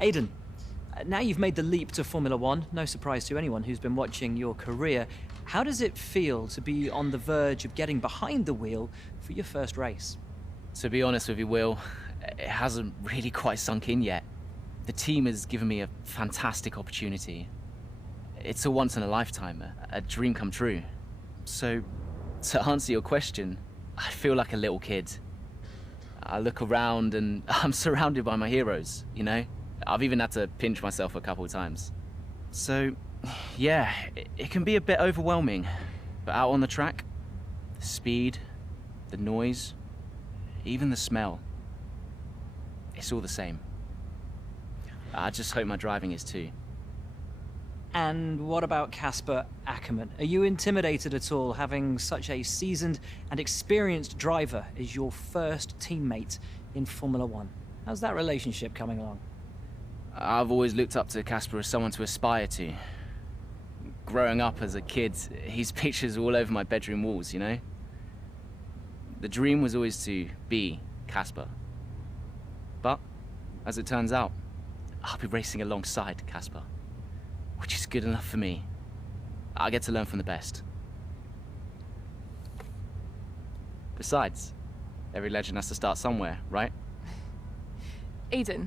Aiden, now you've made the leap to Formula One, no surprise to anyone who's been watching your career. How does it feel to be on the verge of getting behind the wheel for your first race? To be honest with you, Will, it hasn't really quite sunk in yet. The team has given me a fantastic opportunity. It's a once-in-a-lifetime, a dream come true. So, to answer your question, I feel like a little kid. I look around and I'm surrounded by my heroes, you know? I've even had to pinch myself a couple of times. So, yeah, it can be a bit overwhelming. But out on the track, the speed, the noise, even the smell, it's all the same. I just hope my driving is too. And what about Casper Ackerman? Are you intimidated at all having such a seasoned and experienced driver as your first teammate in Formula One? How's that relationship coming along? I've always looked up to Casper as someone to aspire to. Growing up as a kid, his pictures all over my bedroom walls, you know? The dream was always to be Casper. But, as it turns out, I'll be racing alongside Casper, which is good enough for me. I get to learn from the best. Besides, every legend has to start somewhere, right? Aiden,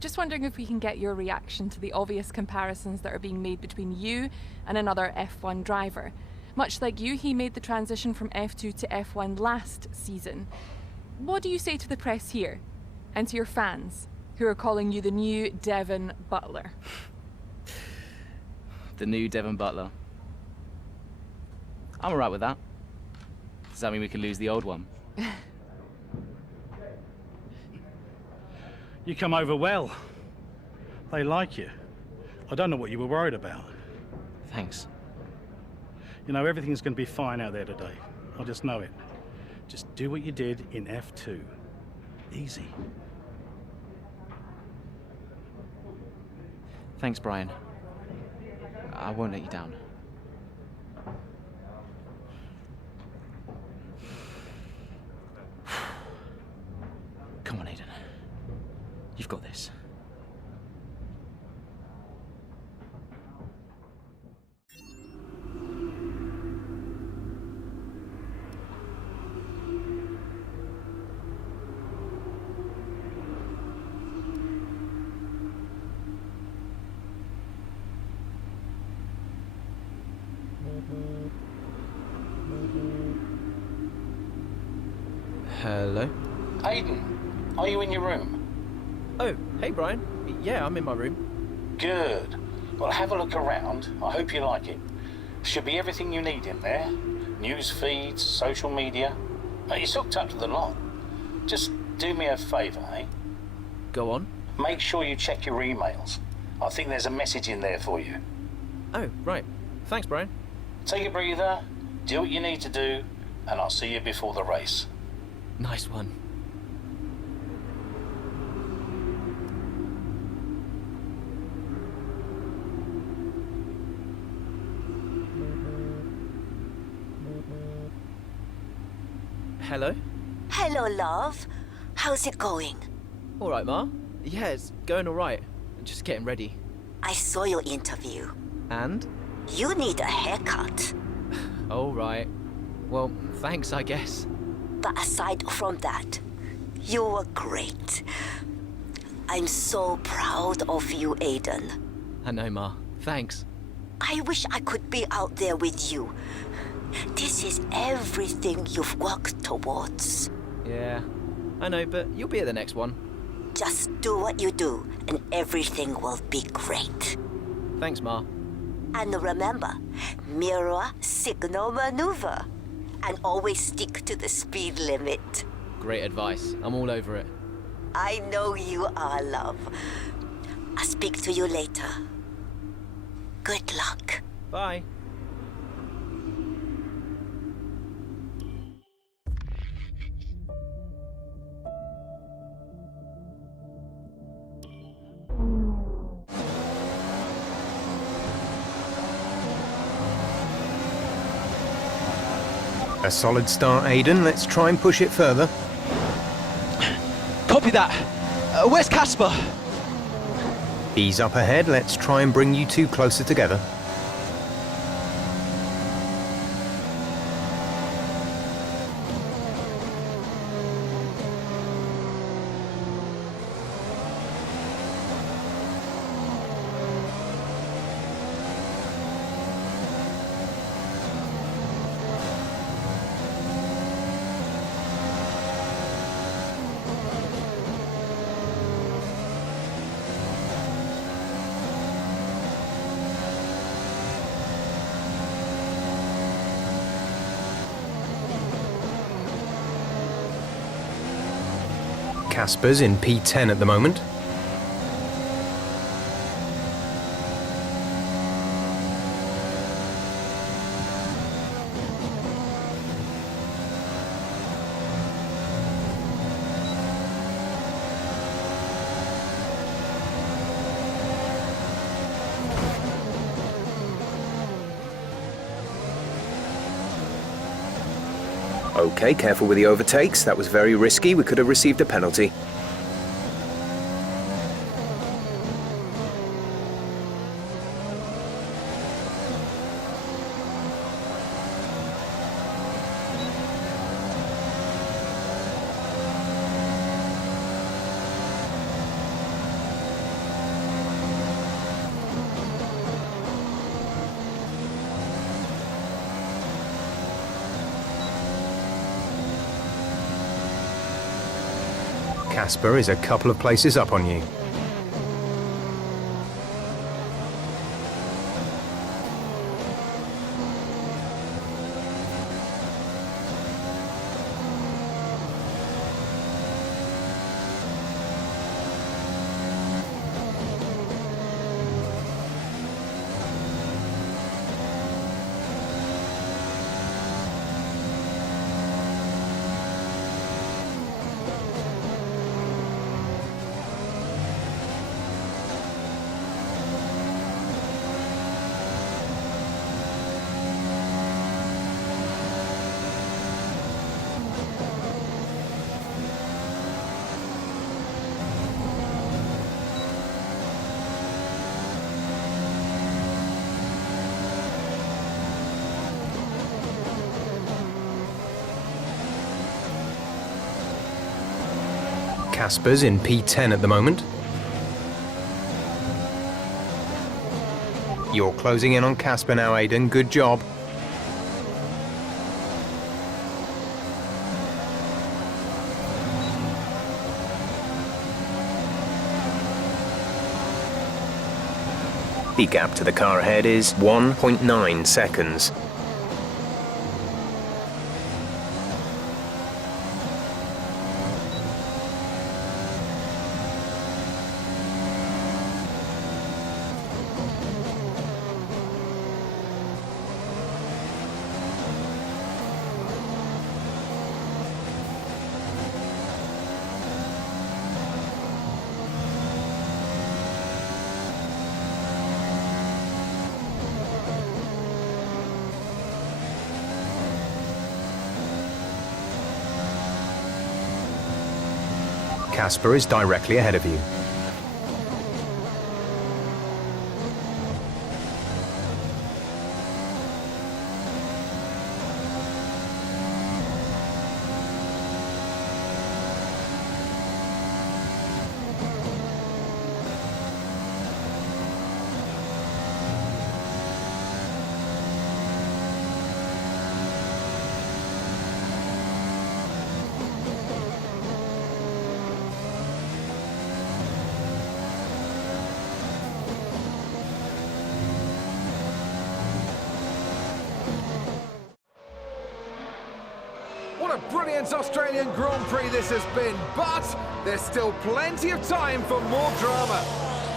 just wondering if we can get your reaction to the obvious comparisons that are being made between you and another F1 driver. Much like you, he made the transition from F2 to F1 last season. What do you say to the press here, and to your fans, who are calling you the new Devon Butler? The new Devon Butler. I'm alright with that. Does that mean we can lose the old one? You come over well. They like you. I don't know what you were worried about. Thanks. You know, everything's going to be fine out there today. I just know it. Just do what you did in F2. Easy. Thanks, Brian. I won't let you down. Come on, Aiden. You've got this. Hello? Aiden, are you in your room? Oh, hey Brian. Yeah, I'm in my room. Good. Well, have a look around. I hope you like it. Should be everything you need in there. News feeds, social media. It's hooked up to the lot. Just do me a favour, eh? Go on. Make sure you check your emails. I think there's a message in there for you. Oh, right. Thanks, Brian. Take a breather, do what you need to do, and I'll see you before the race. Nice one. Hello? Hello, love. How's it going? All right, Ma. Yeah, it's going all right. Just getting ready. I saw your interview. And? You need a haircut. All right. Well, thanks, I guess. But aside from that, you were great. I'm so proud of you, Aiden. I know, Ma. Thanks. I wish I could be out there with you. This is everything you've worked towards. Yeah, I know, but you'll be at the next one. Just do what you do, and everything will be great. Thanks, Ma. And remember, mirror signal maneuver. And always stick to the speed limit. Great advice. I'm all over it. I know you are, love. I'll speak to you later. Good luck. Bye. A solid start, Aiden. Let's try and push it further. Copy that. Where's Casper? Ease up ahead, let's try and bring you two closer together. Casper's in P10 at the moment. Okay, careful with the overtakes. That was very risky. We could have received a penalty. Casper is a couple of places up on you. Casper's in P10 at the moment. You're closing in on Casper now, Aiden. Good job. The gap to the car ahead is 1.9 seconds. Casper is directly ahead of you. What a brilliant Australian Grand Prix this has been, but there's still plenty of time for more drama.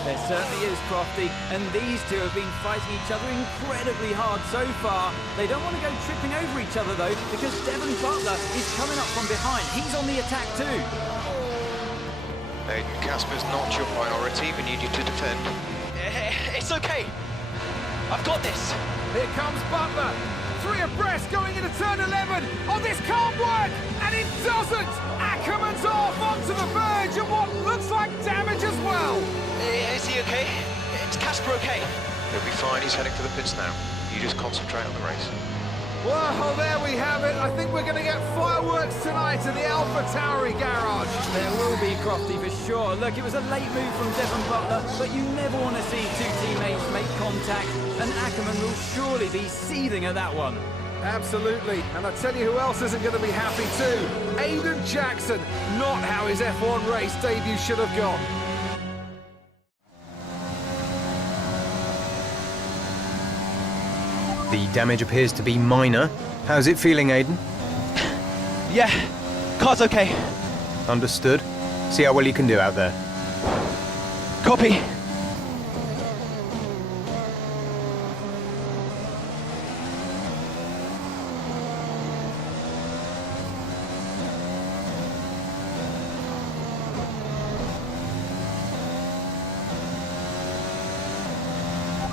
There certainly is, Crofty, and these two have been fighting each other incredibly hard so far. They don't want to go tripping over each other, though, because Devon Butler is coming up from behind. He's on the attack, too. Aiden, Casper's not your priority. We need you to defend. It's okay. I've got this. Here comes Butler. 3 abreast going into turn 11. Oh, this can't work! And it doesn't! Ackerman's off onto the verge of what looks like damage as well. Is he okay? okay? Is Casper okay? He'll be fine, he's heading for the pits now. You just concentrate on the race. Well, there we have it. I think we're going to get fireworks tonight in the AlphaTauri garage. There will be, Crofty, for sure. Look, it was a late move from Devon Butler, but you never want to see two teammates make contact, and Ackerman will surely be seething at that one. Absolutely. And I tell you who else isn't going to be happy too. Aiden Jackson. Not how his F1 race debut should have gone. The damage appears to be minor. How's it feeling, Aiden? Yeah, car's okay. Understood. See how well you can do out there. Copy.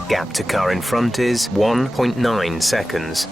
Gap to car in front is 1.9 seconds.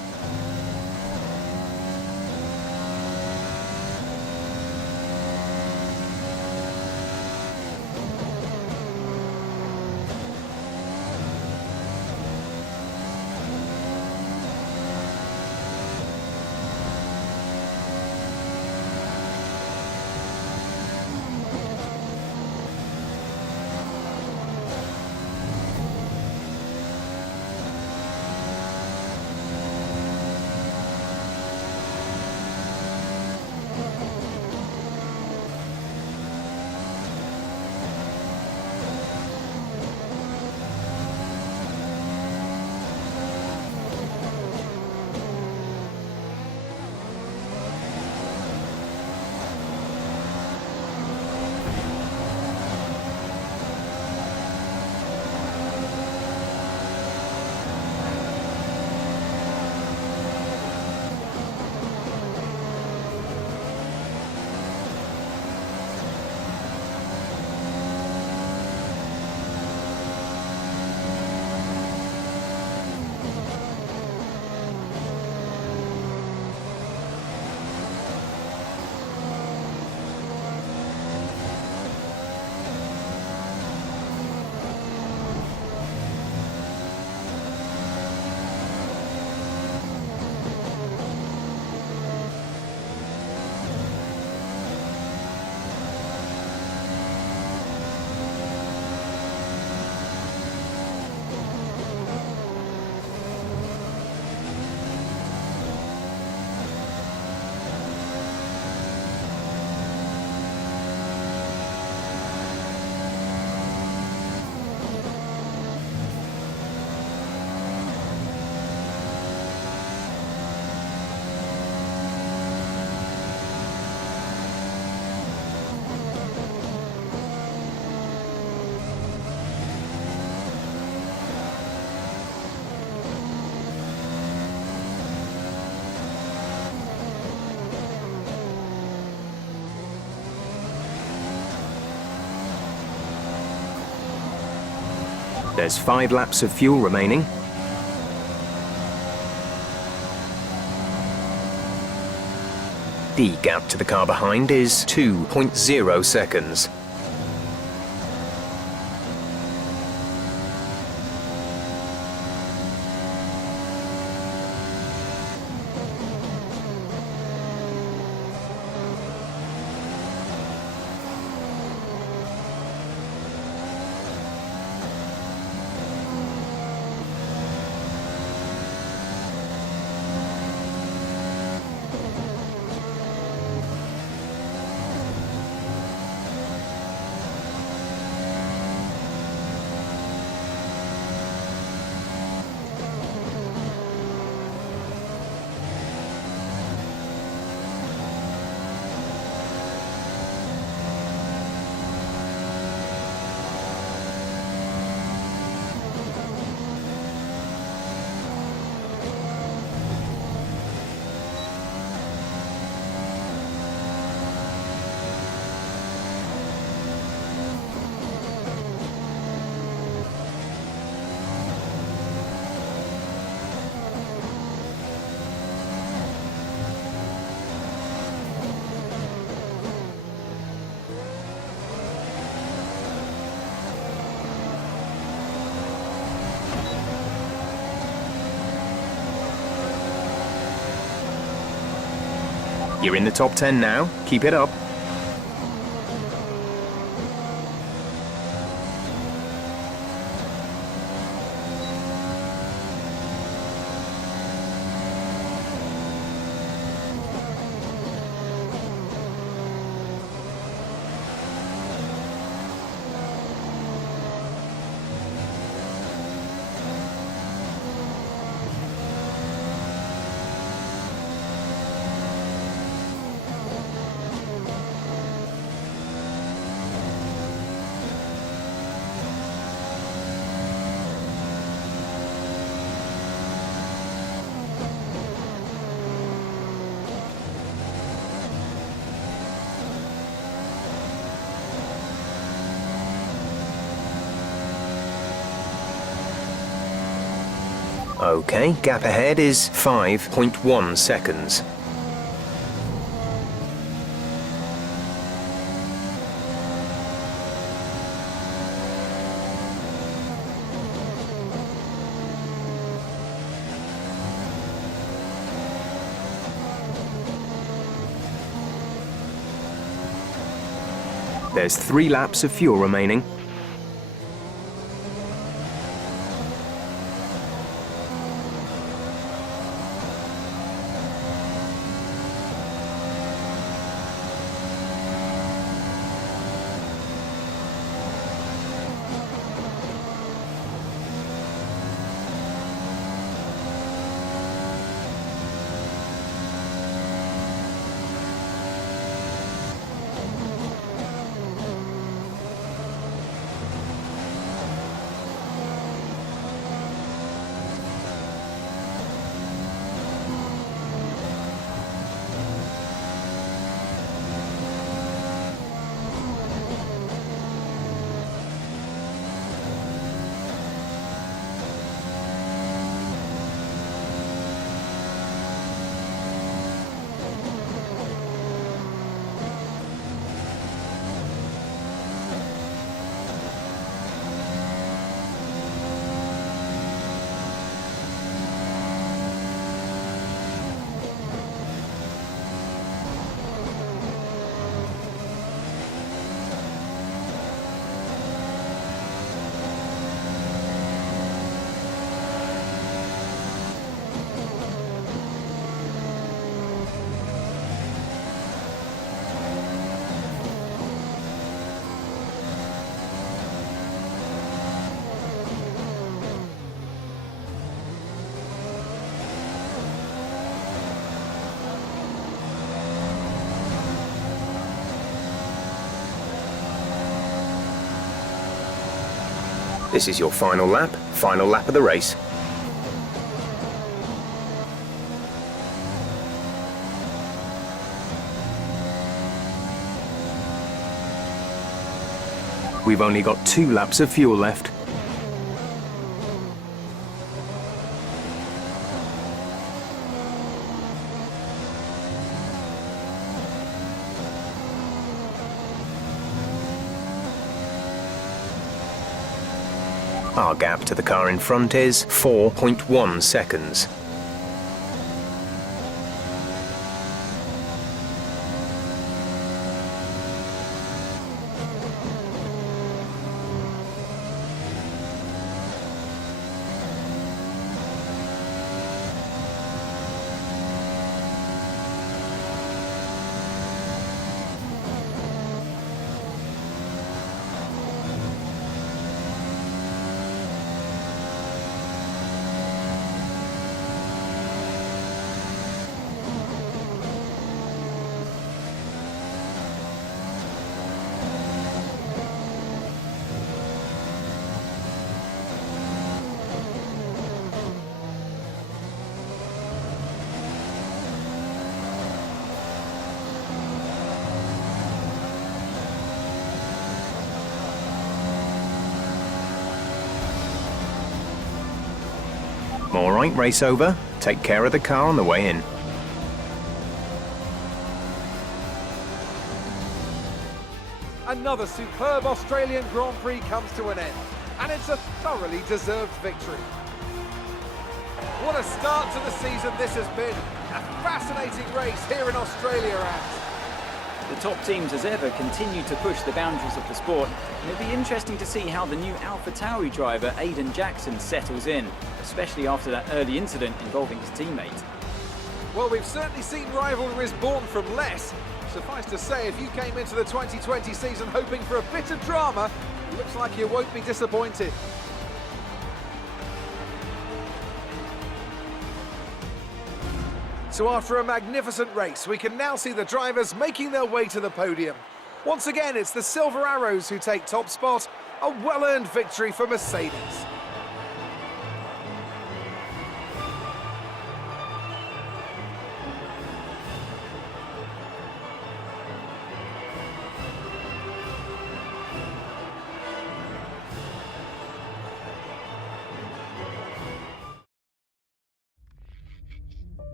There's 5 laps of fuel remaining. The gap to the car behind is 2.0 seconds. You're in the top 10 now. Keep it up. Okay, gap ahead is 5.1 seconds. There's 3 laps of fuel remaining. This is your final lap of the race. We've only got 2 laps of fuel left. Our gap to the car in front is 4.1 seconds. All right, race over. Take care of the car on the way in. Another superb Australian Grand Prix comes to an end, and it's a thoroughly deserved victory. What a start to the season this has been. A fascinating race here in Australia, Ant. The top teams as ever continue to push the boundaries of the sport, and it'll be interesting to see how the new AlphaTauri driver Aiden Jackson settles in, especially after that early incident involving his teammate. Well, we've certainly seen rivalries born from less. Suffice to say, if you came into the 2020 season hoping for a bit of drama, it looks like you won't be disappointed. So after a magnificent race, we can now see the drivers making their way to the podium. Once again, it's the Silver Arrows who take top spot, a well-earned victory for Mercedes.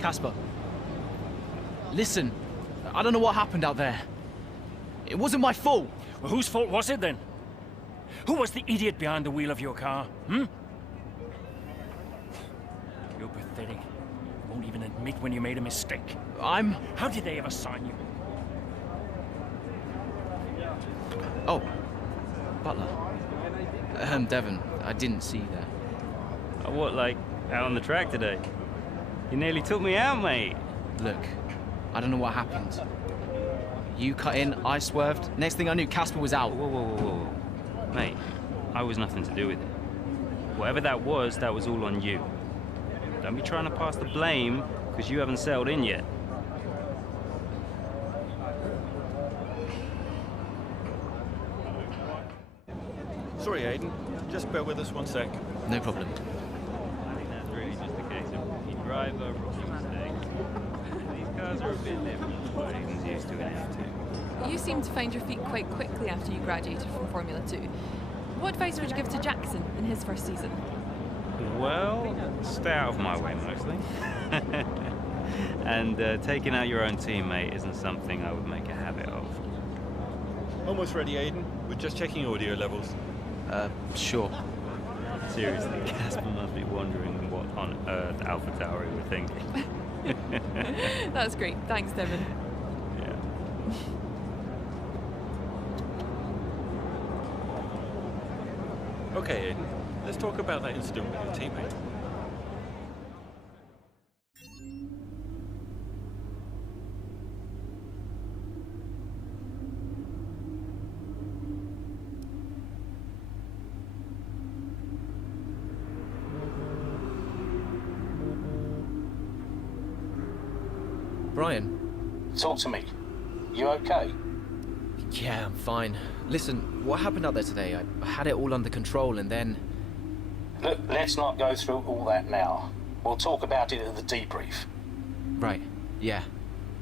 Casper, listen, I don't know what happened out there. It wasn't my fault. Well, whose fault was it then? Who was the idiot behind the wheel of your car, hmm? You're pathetic. You won't even admit when you made a mistake. How did they ever sign you? Oh, Butler. Devon, I didn't see you there. What, like, out on the track today? You nearly took me out, mate. Look, I don't know what happened. You cut in, I swerved. Next thing I knew, Casper was out. Whoa. Mate, I was nothing to do with it. Whatever that was all on you. Don't be trying to pass the blame, because you haven't settled in yet. Sorry, Aiden. Just bear with us one sec. No problem. I think that's really just a case of rookie driver, rookie mistakes. These cars are a bit different from what Aiden's used to in F2. You seem to find your feet quite quickly after you graduated from Formula 2. What advice would you give to Jackson in his first season? Well, stay out of my way mostly. And taking out your own teammate isn't something I would make a habit of. Almost ready, Aiden. We're just checking audio levels. Sure. Seriously, Casper must be wondering what on earth AlphaTauri were thinking. That's great. Thanks, Devon. Yeah. Okay, Aiden. Let's talk about that incident with your teammate. Brian? Talk to me. You okay? Yeah, I'm fine. Listen, what happened out there today? I had it all under control and then... Look, let's not go through all that now. We'll talk about it at the debrief. Right, yeah.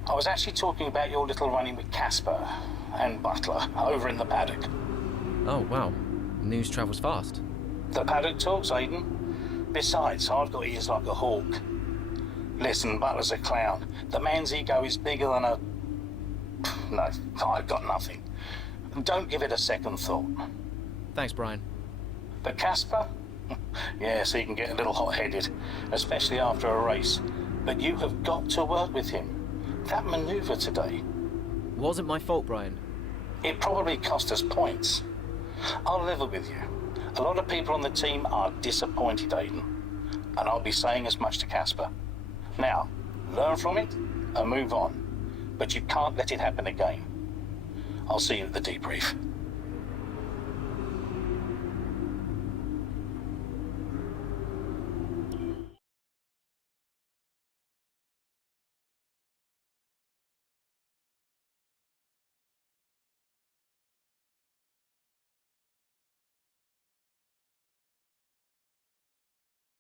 I was actually talking about your little run-in with Casper and Butler over in the paddock. Oh, wow. News travels fast. The paddock talks, Aiden. Besides, I've got ears like a hawk. Listen, Butler's a clown. The man's ego is bigger than a... No, I've got nothing. Don't give it a second thought. Thanks, Brian. But Casper? Yes, he can get a little hot-headed, especially after a race. But you have got to work with him. That manoeuvre today... Wasn't my fault, Brian. It probably cost us points. I'll level with you. A lot of people on the team are disappointed, Aiden. And I'll be saying as much to Casper. Now, learn from it and move on. But you can't let it happen again. I'll see you at the debrief.